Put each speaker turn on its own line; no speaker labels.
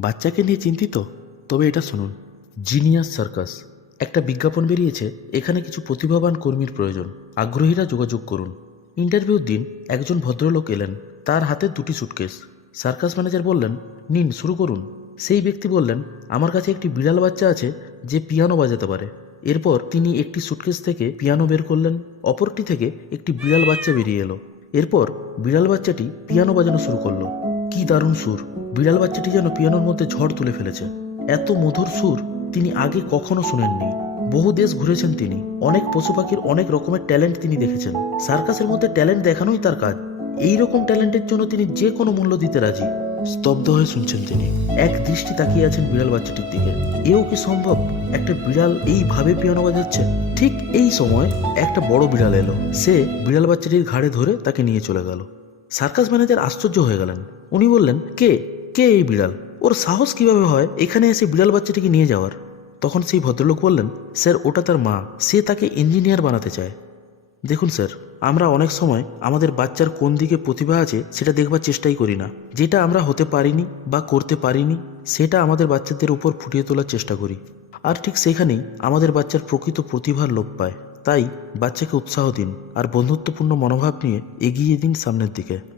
বাচ্চাকে নিয়ে চিন্তিত? তবে এটা শুনুন। Genius circus. একটা বিজ্ঞাপন বেরিয়েছে, এখানে কিছু প্রতিভাবান কর্মীর প্রয়োজন। আগ্রহীরা যোগাযোগ করুন। ইন্টারভিউর দিন, একজন ভদ্রলোক এলেন। তার হাতে দুটি সুটকেস। সার্কাস ম্যানেজার বললেন, নিন, শুরু করুন। সেই ব্যক্তি বললেন, আমার কাছে একটি বিড়াল বাচ্চা আছে যে পিয়ানো বাজাতে পারে। এরপর তিনি একটি সুটকেস থেকে পিয়ানো বের করলেন। অপরটি থেকে একটি বিড়াল বাচ্চা বেরিয়ে এলো। এরপর বিড়াল বাচ্চাটি পিয়ানো বাজানো শুরু করল। কি দারুণ সুর! বিড়াল বাচ্চাটি যেন পিয়ানোর মধ্যে ঝড় তুলে ফেলেছে। এত মধুর সুর তিনি আগে কখনো শুনেননি। বহু দেশ ঘুরেছেন তিনি। অনেক পশু পাখির অনেক রকমের ট্যালেন্ট তিনি দেখেছেন। সার্কাসের মধ্যে ট্যালেন্ট দেখানোই তার কাজ। এই রকম ট্যালেন্টের জন্য তিনি যে কোনো মূল্য দিতে রাজি। স্তব্ধ হয়ে শুনছেন তিনি। এক দৃষ্টি তাকিয়ে আছেন বিড়াল বাচ্চাটির দিকে। এও কি সম্ভব? একটা বিড়াল এইভাবে পিয়ানো বাজাচ্ছে? ঠিক এই সময় একটা বড় বিড়াল এলো। সে বিড়াল বাচ্চাটির ঘাড়ে ধরে তাকে নিয়ে চলে গেল। সার্কাস ম্যানেজার আশ্চর্য হয়ে গেলেন। উনি বললেন, কে? কে এই বিড়াল? ওর সাহস কীভাবে হয়? এখানে এসে বিড়াল বাচ্চাটিকে নিয়ে যাওয়ার। তখন সেই ভদ্রলোক বললেন, স্যার, ওটা তার মা। সে তাকে ইঞ্জিনিয়ার বানাতে চায়। দেখুন, স্যার, আমরা অনেক সময় আমাদের বাচ্চার কোন দিকে প্রতিভা আছে সেটা দেখবার চেষ্টাই করি না। যেটা আমরা হতে পারিনি বা করতে পারিনি, সেটা আমাদের বাচ্চাদের উপর ফুটিয়ে তোলার চেষ্টা করি। আর ঠিক সেখানেই আমাদের বাচ্চার প্রকৃত প্রতিভার লোপ পায়। তাই বাচ্চাকে উৎসাহ দিন আর বন্ধুত্বপূর্ণ মনোভাব নিয়ে এগিয়ে দিন সামনের দিকে।